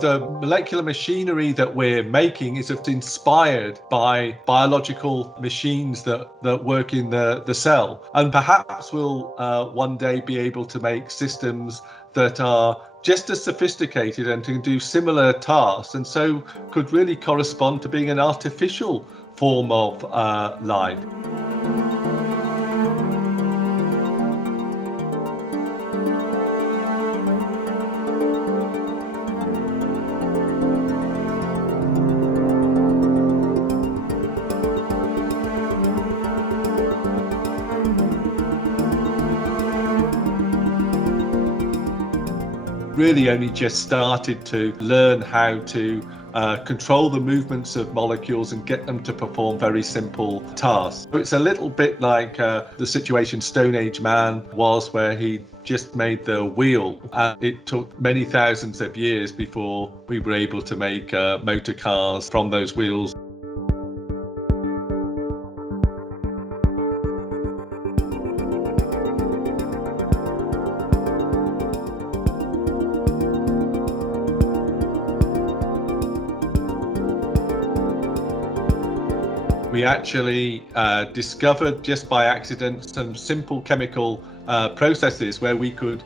The molecular machinery that we're making is inspired by biological machines that work in the cell. And perhaps we'll one day be able to make systems that are just as sophisticated and can do similar tasks, and so could really correspond to being an artificial form of life. Really only just started to learn how to control the movements of molecules and get them to perform very simple tasks. So it's a little bit like the situation Stone Age man was, where he just made the wheel, and it took many thousands of years before we were able to make motor cars from those wheels. We actually discovered just by accident some simple chemical processes where we could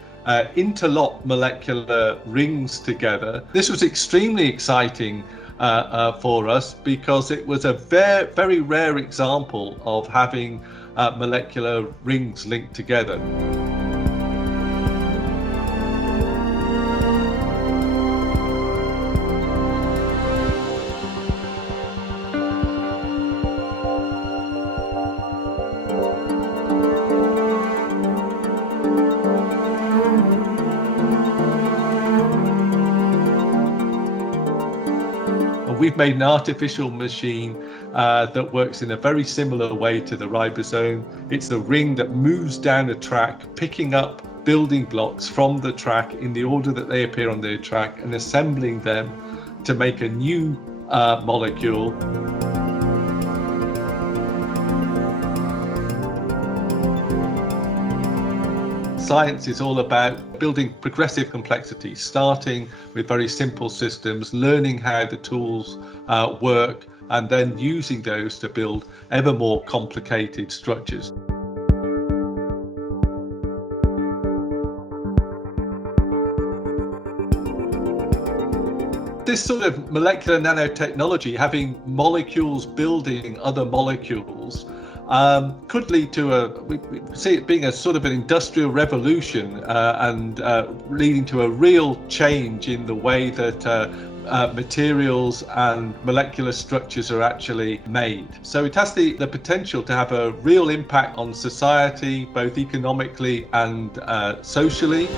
interlock molecular rings together. This was extremely exciting for us because it was a very rare example of having molecular rings linked together. We've made an artificial machine that works in a very similar way to the ribosome. It's a ring that moves down a track, picking up building blocks from the track in the order that they appear on the track and assembling them to make a new molecule. Science is all about building progressive complexity, starting with very simple systems, learning how the tools work, and then using those to build ever more complicated structures. This sort of molecular nanotechnology, having molecules building other molecules, could lead to we see it being a sort of an industrial revolution and leading to a real change in the way that materials and molecular structures are actually made. So it has the potential to have a real impact on society, both economically and socially.